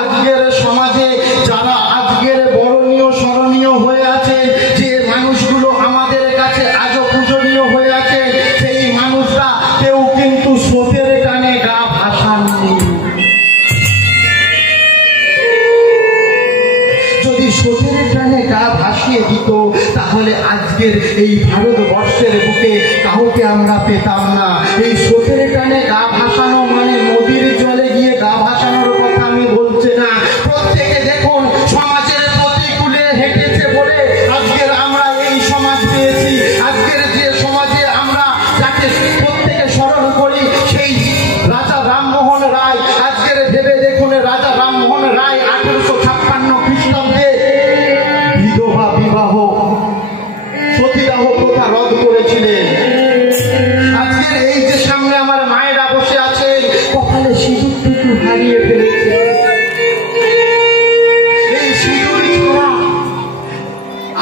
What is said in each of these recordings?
আজকের সমাজে যারা আজকের বরণীয় স্মরণীয় হয়ে আছে, যে মানুষগুলো আমাদের কাছে আজও পূজনীয় হয়ে আছে, সেই মানুষরা কেউ কিন্তু স্রোতের টানে গা ভাসাননি। যদি স্রোতের টানে গা ভাসিয়ে দিত তাহলে আজকের এই ভারতবর্ষের বুকে কাউকে আমরা পেতাম না। এই স্রোতের টানে গা ভাসানো মানে নদীর জলে গিয়ে গা ভাসানোর কথা আমি বলছি না। প্রত্যেকে দেখুন সমাজের প্রতিকূলে হেঁটেছে বলে আজকের আমরা এই সমাজ পেয়েছি। আজকের যে সমাজে আমরা যাকে প্রত্যেকে স্মরণ করি সেই রাজা রামমোহন রায়। আজকের ভেবে দেখুন রাজা রামমোহন রায় 1856 খ্রিস্টাব্দে বিধবা বিবাহ সতীদাহ প্রথা রদ করেছিলেন। আজকের এই যে সামনে আমার মায়েরা বসে আছে কপালে সিঁদুরটুকু হারিয়ে ফেলেছে। এই সিঁদুর ছাড়া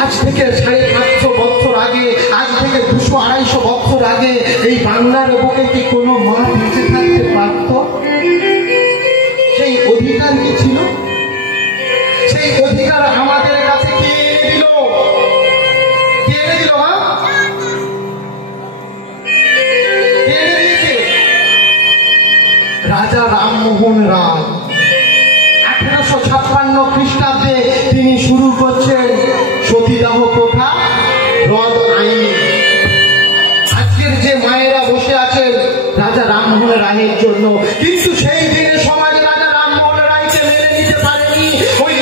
আজ থেকে 550 বছর আগে, আজ থেকে 200-250 বছর আগে এই বাংলার বুকে কি কোনো মা বেঁচে থাকতে পারত? সেই অধিকার কি ছিল? সেই অধিকার আমাদের কাছে কে এনে দিল? কে এনে দিল? কে এনে দিয়েছে? রাজা রামমোহন রায় 1856 খ্রিস্টাব্দে তিনি শুরু করছেন সতীদাহ প্রথা রদ আইন। আজকের যে মায়েরা বসে আছেন রাজা রামমোহন রায়ের জন্য, কিন্তু সেই দিনে সমাজ রাজা রামমোহন রায়কে মেনে নিতে পারেনি। ওই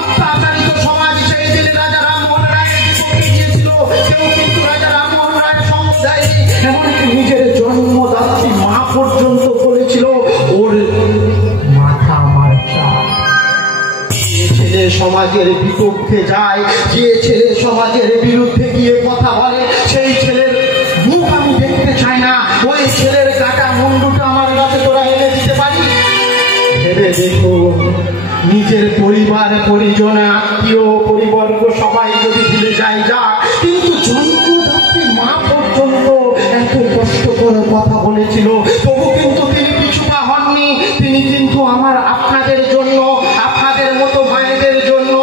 অত্যাচারিত সমাজ সেই দিনে রাজা রামমোহন রায়ের বিপক্ষে গিয়েছিল। কেউ কিন্তু রাজা রামমোহন রায়ের সঙ্গ দেয়নি। এমনকি নিজের জন্মদাত্রী মা পর্যন্ত বলেছিল ওর মাথা আমার চাই। যে ছেলে সমাজের বিপক্ষে যায়, যে ছেলে সমাজের বিরুদ্ধে গিয়ে কথা বলে, সেই ছেলের মুখ আমি দেখতে চাই না। ওই ছেলের কাটা মুন্ডুটা আমার কাছে তোরা এনে দিতে পারি? ভেবে দেখুন, নিজের পরিবার পরিজন আত্মীয় পরিবর্গ সবাই যদি ভুলে যায় যা, কিন্তু জন্মদাত্রী মা পর্যন্ত এত কষ্ট করে কথা বলেছিল, তবু কিন্তু তিনি পিছুপা হননি। তিনি কিন্তু আপনাদের জন্য, আপনাদের মতো মায়েদের জন্য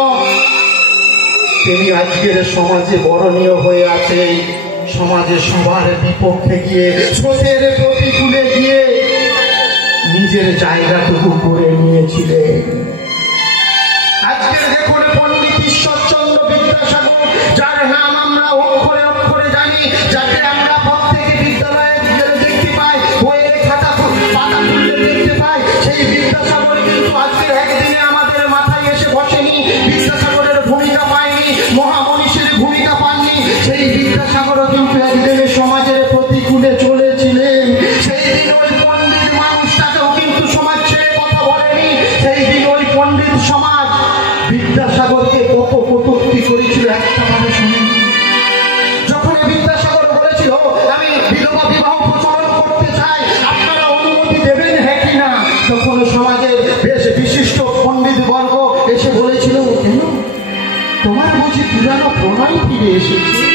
তিনি আজকের সমাজে বরণীয় হয়ে আছে। সমাজে সবার বিপক্ষে গিয়ে, স্রোতের প্রতিকূলে গিয়ে নিজের জায়গাটুকু করে নিয়েছিলেন। আজকের দেখুন পণ্ডিত ঈশ্বরচন্দ্র বিদ্যাসাগর, যার নাম আমরা অক্ষরে অক্ষরে জানি, যাকে আমরা প্রত্যেকে বিদ্যালয়ে দেখতে পাই, বইয়ের খাতা পাতা খুললে দেখতে পাই, সেই বিদ্যাসাগর কিন্তু আজকের একদিনে আমাদের মাথায় এসে বসেনি। বিদ্যাসাগরের ভূমিকা পায়নি, মহামনীষীর ভূমিকা পাননি। সেই বিদ্যাসাগরও কিন্তু একদিনে সমাজের প্রতিকূলে চলেছিলেন। সেই দিন ওই পণ্ডিত মানুষটাকেও কিন্তু সমাজ ছেড়ে কথা বলেনি। সেই দিন ওই পণ্ডিত সমাজ বিদ্যাসাগরকে কত কটূক্তি করেছিল একটা মানে শুনি। যখন বিদ্যাসাগর বলেছিল আমি বিধবা বিবাহ প্রচলন করতে চাই, আপনারা অনুমতি দেবেন হ্যাঁ কি না, তখন সমাজের বেশ বিশিষ্ট পণ্ডিত বর্গ এসে বলেছিল কেন তোমার বুঝি পুরানো প্রণয় ফিরে এসেছে?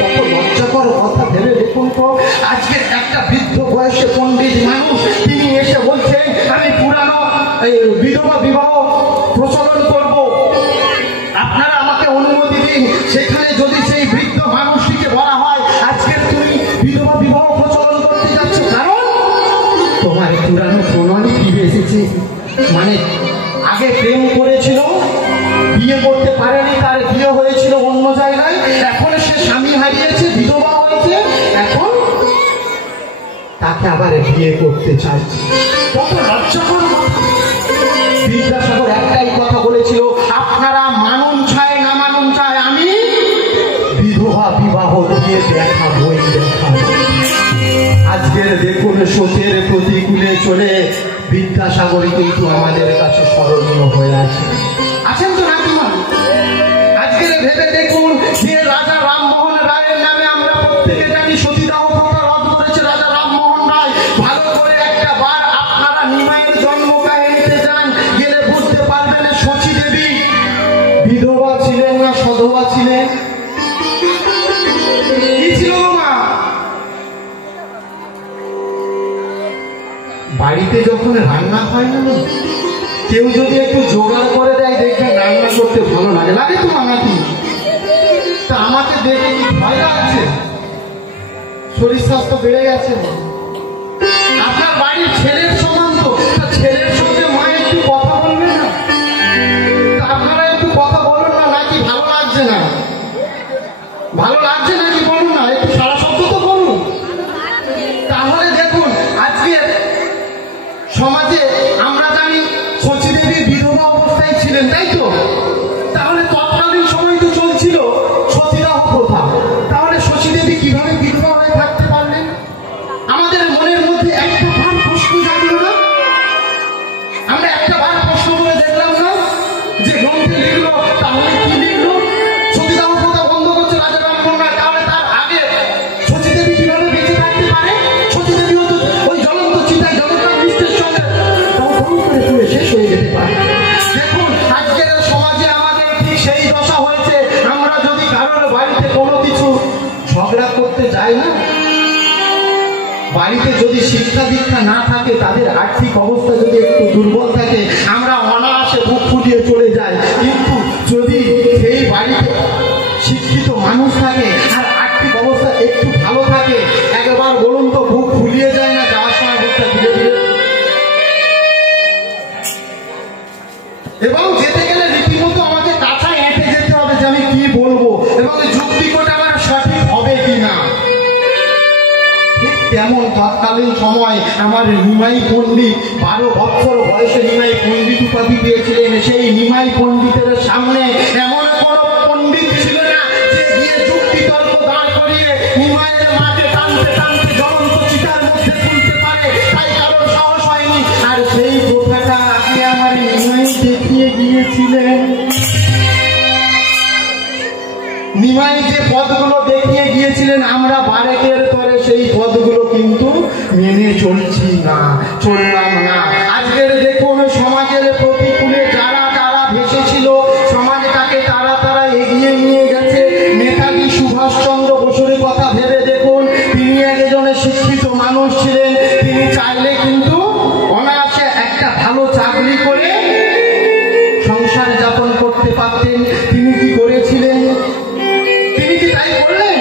কত লজ্জাকর কথা। ভেবে দেখুন তো, আজকে একটা বৃদ্ধ বয়সে পণ্ডিত মানুষ তিনি এসে বলছেন আমি পুরানো বিধবা বিবাহ প্রচলন করব, আপনারা আমাকে অনুমতি দিন। সেখানে যদি সেই বৃদ্ধ মানুষটিকে বলা হয় আজকের তুমি বিধবা বিবাহ প্রচলন করতে যাচ্ছ কারণ তোমার পুরানো প্রণয় ফিরে এসেছে, মানে আগে প্রেম করেছিল, বিয়ে করতে পারেনি, তার বিয়ে হয়েছিল অন্য জায়গায়, এখন সে স্বামী হারিয়েছে, বিধবা হয়েছে, এখন তাকে আবার বিয়ে করতে চাইছে। কত লজ্জাকর। বিদ্যাসাগর একটাই কথা বলেছিল আপনারা মানুন চায় না মানুন চায়, আমি বিধবা বিবাহ দিয়ে দেখাবই দেখাবো। আজকের দেখুন স্রোতের প্রতিকূলে চলে বিদ্যাসাগরই কিন্তু আমাদের কাছে স্মরণীয় হয়ে আছে। আছেন তো নাকি মা? আজকের ভেবে দেখুন যে রাজা রামমোহন রায়ের নামে আমরা প্রত্যেকে জানি সতীদাহ প্রথা রদ করেছে রাজা রামমোহন রায়। ভালো করে একটা বার আপনারা নিমাইয়ের জন্ম কাহিনীতে যান, গেলে বুঝতে পারবেন শচী দেবী বিধবা ছিলেন না সধবা ছিলেন? কি ছিল মা? বাড়িতে যখন রান্না হয় না কেউ যদি একটু জোগাড় করে দেয় দেখবেন রান্না করতে ভালো লাগে, লাগে তো নাকি? তা আমাকে দেখে কি ভয় লাগছে? শরীর স্বাস্থ্য বেড়ে গেছে? আপনার বাড়ির ছেলের সমান তো, ছেলের সঙ্গে মা একটু কথা বলবে না? আপনারা একটু কথা বলুন না, নাকি ভালো লাগছে না? ভালো লাগছে নাকি বলুন না, একটু সারা শব্দ তো বলুন। তাহলে দেখুন আজকে সমাজে আমরা জানি শচীদেবী বিধবা অবস্থায় ছিলেন, তাই তো? তাহলে তৎকালীন সময় তো চলছিল সতীদাহ প্রথা। তাহলে শচীদেবী কিভাবে বিধবা হয়ে থাকতে পারলেন? আমাদের মনের মধ্যে একটা বার প্রশ্ন জাগলো না? আমরা একটা বার প্রশ্ন করে দেখলাম না যে গ্রন্থে লিখলো, তাহলে কি লিখলো? সতীদাহ প্রথা বন্ধ করছে রাজা রামমোহন রায়। তাহলে তার আগে শচীদেবী কিভাবে বেঁচে থাকতে পারে? শচীদেবী হতো ওই জ্বলন্ত চিতায় জগন্নাথ মিশ্রের সঙ্গে করে পুড়ে শেষ হয়ে যেতে পারে। দেখুন আজকের সমাজে আমাদের ঠিক সেই দশা হয়েছে। আমরা যদি কারোর বাড়িতে কোনো কিছু ঝগড়া করতে যাই না, বাড়িতে যদি শিক্ষা দীক্ষা না থাকে, তাদের আর্থিক অবস্থা যদি একটু দুর্বল থাকে, আমরা অনায়াসে বুক ফুলিয়ে চলে যাই। কিন্তু যদি সেই বাড়িতে শিক্ষিত মানুষ থাকে আর আর্থিক অবস্থা একটু ভালো থাকে, একবার বলুন তো বুক ফুলিয়ে যায় না যাওয়ার সময় বুকটা ধীরে ধীরে? এবং যেতে গেলে রীতিমতো আমাকে কাঁথায় হেঁটে যেতে হবে যে আমি কি বলবো এবং যুক্তি করে আমার সঠিক হবে কিনা। ঠিক তেমন তৎকালীন সময় আমার নিমাই পণ্ডিত 12 বছর বয়সে নিমাই পণ্ডিত উপাধি পেয়েছিলেন। সেই নিমাই পণ্ডিতের সামনে এমন কোন পণ্ডিত ছিল না যে গিয়ে যুক্তি তর্ক দাঁড় করিয়ে নিমাইয়ের মাঠে টানতে টানতে জ্বলন্ত চিতার মধ্যে তুলতে পারে, তাই কারোর সাহস হয়নি। আর সেই প্রথাটা আগে আমার নিমাই দেখিয়ে গিয়েছিলেন। নিমাই যে পদগুলো দেখিয়ে গিয়েছিলেন, আমরা বারেকের তরে সেই পদগুলো কিন্তু মেনে চলছি না, চললাম না। আজকের দেখুন সমাজের প্রতিকূলে যারা যারা ভেসেছিল, সমাজটাকে তারা তারা এগিয়ে নিয়ে গেছে। নেতাজি সুভাষচন্দ্র বসুর কথা ভেবে দেখুন, তিনি একজনের শিক্ষিত মানুষ ছিলেন। তিনি চাইলে কিন্তু অনায়াসে একটা ভালো চাকরি করে সংসার যাপন করতে পারতেন। তিনি কি করেছিলেন? তিনি কি তাই করলেন?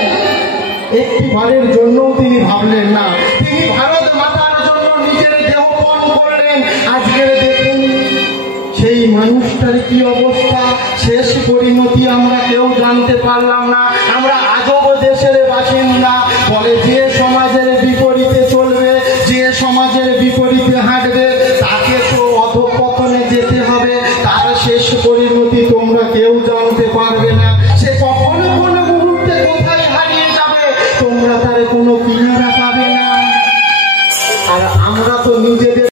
একটি বারের জন্য তিনি ভাবলেন না। তিনি ভারত মাতার জন্য নিজের দেহ পণ করলেন। আজকের দেখুন সেই মানুষটার কি অবস্থা, শেষ পরিণতি আমরা কেউ জানতে পারলাম না। আমরা আজব দেশের বাসিন্দা। বলে যে সমাজের বিপরীতে চলবে, যে সমাজের বিপরীতে হাঁটবে, তাকে তো অধঃপতনে যেতে হবে। তার শেষ পরিণতি তোমরা কেউ জানতে পারবে না। সে কখনো কোনো মুহূর্তে কোথায় হারিয়ে যাবে, তোমরা তার কোনো কিনারা পাবে না। আর আমরা তো নিজেদের